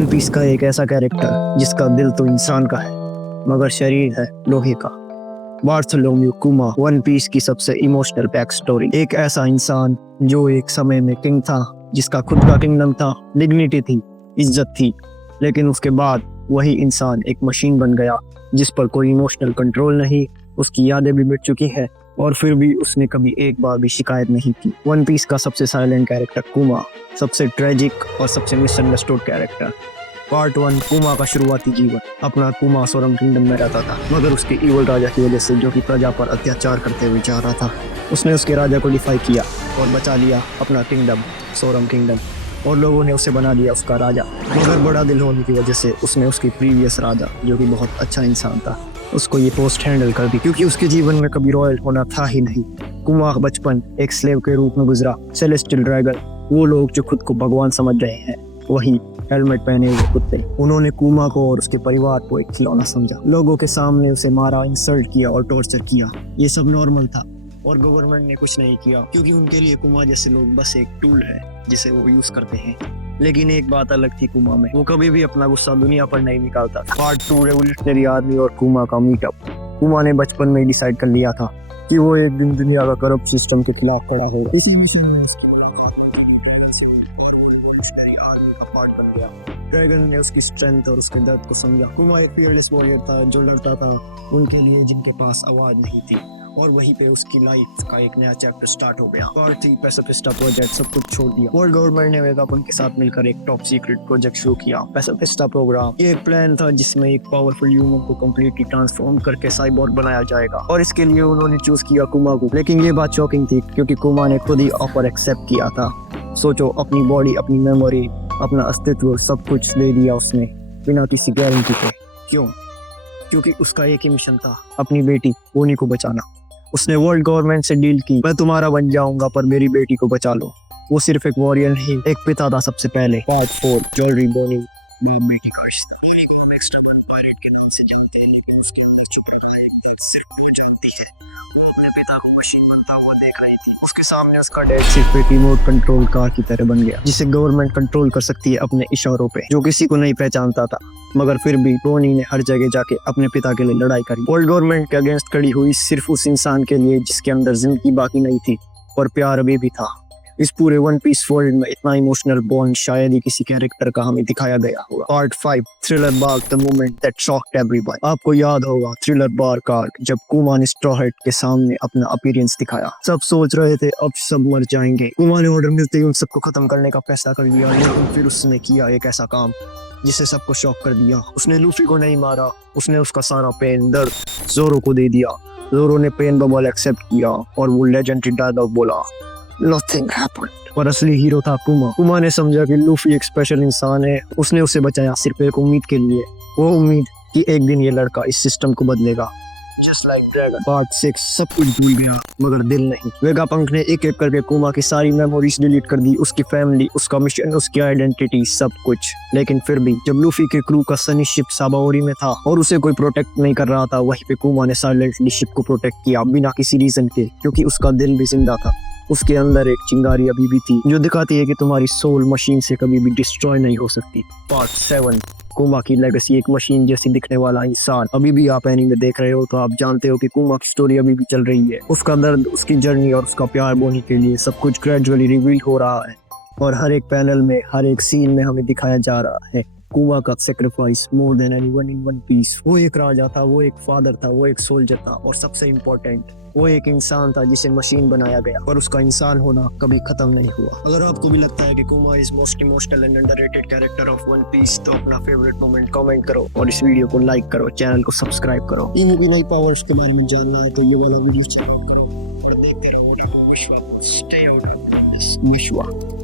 One piece का एक ऐसा कैरेक्टर जिसका दिल तो इंसान का है मगर शरीर है लोहे का। बार्थोलोम्यू कुमा वन पीस की सबसे इमोशनल बैक स्टोरी। एक ऐसा इंसान जो एक समय में किंग था, जिसका खुद का किंगडम था, डिग्निटी थी, इज्जत थी, लेकिन उसके बाद वही इंसान एक मशीन बन गया जिस पर कोई इमोशनल कंट्रोल नहीं। उसकी यादें भी मिट चुकी है और फिर भी उसने कभी एक बार भी शिकायत नहीं की। वन पीस का सबसे साइलेंट कैरेक्टर कुमा, सबसे ट्रेजिक और सबसे मिसअंडरस्टूड कैरेक्टर। पार्ट 1, कुमा का शुरुआती जीवन। अपना कुमा सोरम किंगडम में रहता था, मगर उसके इवल राजा की वजह से, जो कि प्रजा पर अत्याचार करते हुए जा रहा था, उसने उसके राजा को डिफाई किया और बचा लिया अपना किंगडम, सोरम किंगडम, और लोगों ने उसे बना दिया उसका राजा। मगर बड़ा दिल होने की वजह से उसने उसके प्रीवियस राजा, जो कि बहुत अच्छा इंसान था, उसको ये पोस्ट हैंडल कर दी, क्योंकि उसके जीवन में कभी रॉयल होना था ही नहीं। कुमा का बचपन एक स्लेव के रूप में गुजरा। सेलेस्टियल ड्रैगन, वो लोग जो खुद को भगवान समझ रहे हैं, वही हेलमेट पहने हुए कुत्ते, उन्होंने कुमा को और उसके परिवार को एक खिलौना समझा। लोगों के सामने उसे मारा, इंसल्ट किया और टॉर्चर किया। ये सब नॉर्मल था और गवर्नमेंट ने कुछ नहीं किया, क्योंकि उनके लिए कुमा जैसे लोग बस एक टूल है जिसे वो यूज करते हैं। लेकिन एक बात अलग थी कुमा में, वो कभी भी अपना गुस्सा दुनिया पर नहीं निकालता था। पार्ट 2, रेवोल्यूशनरी आर्मी और कुमा का मीटअप। कुमा ने बचपन में ही डिसाइड कर लिया था कि वो एक दिन दुनिया का करप्ट सिस्टम के खिलाफ खड़ा होगा। इसी मिशन में उसकी मुलाकात ड्रैगन से हुई और वो रेवोल्यूशनरी आर्मी का पार्ट बन गया। ड्रैगन ने उसकी स्ट्रेंथ और उसके दर्द को समझा। कुमा एक फियरलेस वॉरियर था जो लड़ता था उनके लिए जिनके पास आवाज नहीं थी, और वहीं पे उसकी लाइफ का एक नया चैप्टर स्टार्ट हो गया। Part 3, Pacifista project. सब कुछ छोड़ दिया। वर्ल्ड गवर्नमेंट ने वेगापन के साथ मिलकर एक टॉप सीक्रेट प्रोजेक्ट शुरू किया, पैसिफिस्टा प्रोग्राम। ये एक प्लान था जिसमें एक पावरफुल ह्यूमन को कंप्लीटली ट्रांसफॉर्म करके साइबोर्ग बनाया जाएगा, और इसके लिए उन्होंने चूज किया कुमा को। लेकिन ये बात शॉकिंग थी, क्योंकि कुमा ने खुद ही ऑफर एक्सेप्ट किया था। सोचो, अपनी बॉडी, अपनी मेमोरी, अपना अस्तित्व, सब कुछ दे दिया उसने बिना किसी गारंटी के। क्यों? क्योंकि उसका एक ही मिशन था, अपनी बेटी बोनी को बचाना। उसने वर्ल्ड गवर्नमेंट से डील की, मैं तुम्हारा बन जाऊंगा पर मेरी बेटी को बचा लो। वो सिर्फ एक वॉरियर नहीं, एक पिता था सबसे पहले। पार्ट 4, ज्वेलरी बोनी, बेटी का रिश्ता। बोनी को हम एक्सटर्नल पायरेट के नाम से जानते हैं, लेकिन उसके अंदर छुपा रहा है सिर्फ वो जानती है। वो अपने पिता को मशीन बनता हुआ देख रही थी। उसके सामने उसका डैड सिर्फ एक रिमोट कंट्रोल कार की तरह बन गया, जिसे गवर्नमेंट कंट्रोल कर सकती है अपने इशारों पे, जो किसी को नहीं पहचानता था। मगर फिर भी बोनी ने हर जगह जाके अपने पिता के लिए लड़ाई करी। वर्ल्ड गवर्नमेंट के अगेंस्ट खड़ी हुई सिर्फ उस इंसान के लिए जिसके अंदर जिंदगी बाकी नहीं थी, और प्यार अभी भी था। इस पूरे वन पीस वर्ल्ड में इतना इमोशनल बॉन्ड शायद ही किसी कैरेक्टर का हमें दिखाया गया होगा। Part 5, Thriller Bark, the moment that shocked everyone. आपको याद होगा थ्रिलर बार्क आर्क, जब कुमा ने स्ट्रॉ हैट के सामने अपना अपीयरेंस दिखाया। सब सोच रहे थे अब सब मर जाएंगे। कुमा ने ऑर्डर मिलते ही उन सबको खत्म करने का फैसला कर लिया, लेकिन फिर उसने किया एक ऐसा काम जिसे सबको शॉक कर दिया। उसने लूफी को नहीं मारा, उसने उसका सारा पेन, दर्द जोरो को दे दिया। जोरो ने पेन बबल एक्सेप्ट किया और वो लेजेंडरी डायलॉग बोला, Nothing happened। पर असली हीरो था कुमा। कुमा ने समझा कि लूफी एक स्पेशल इंसान है। उसने उसे बचाया सिर्फ एक उम्मीद के लिए, वो उम्मीद कि एक दिन ये लड़का इस सिस्टम को बदलेगा। Just like Dragon। पार्ट 6, सब कुछ भूल गया मगर दिल नहीं। वेगापंक ने एक एक करके कुमा की सारी मेमोरीज डिलीट कर दी, उसकी फैमिली, उसका मिशन, उसकी आइडेंटिटी, सब कुछ। लेकिन फिर भी जब लूफी के क्रू का सनी शिप साबाओरी में था और उसे कोई प्रोटेक्ट नहीं कर रहा था, वहीं पे कुमा ने साइलेंटली शिप को प्रोटेक्ट किया बिना किसी रीजन के, क्योंकि उसका दिल भी जिंदा था। उसके अंदर एक चिंगारी अभी भी थी जो दिखाती है कि तुम्हारी सोल मशीन से कभी भी डिस्ट्रॉय नहीं हो सकती। पार्ट 7, कुमा की लेगेसी। एक मशीन जैसी दिखने वाला इंसान। अभी भी आप एनीमे देख रहे हो तो आप जानते हो कि कुमा की स्टोरी अभी भी चल रही है। उसका दर्द, उसकी जर्नी और उसका प्यार बोनी के लिए सब कुछ ग्रेजुअली रिवील हो रहा है, और हर एक पैनल में, हर एक सीन में हमें दिखाया जा रहा है कुमा का sacrifice more than anyone in One Piece. वो एक राजा था, वो एक फादर था, वो एक सोल्जर था, और सबसे इम्पोर्टेंट वो एक इंसान था जिसे मशीन बनाया गया, और उसका इंसान होना कभी खत्म नहीं हुआ। अगर आपको भी लगता है कि Kuma is most emotional and underrated character of One Piece, तो अपना फेवरेट मोमेंट कमेंट करो और इस वीडियो को लाइक करो, चैनल को सब्सक्राइब करो। इन की नई पावर्स के बारे में जानना है तो ये वाला वीडियो चेक आउट करो और देखते रहो। Stay out of this मशवा।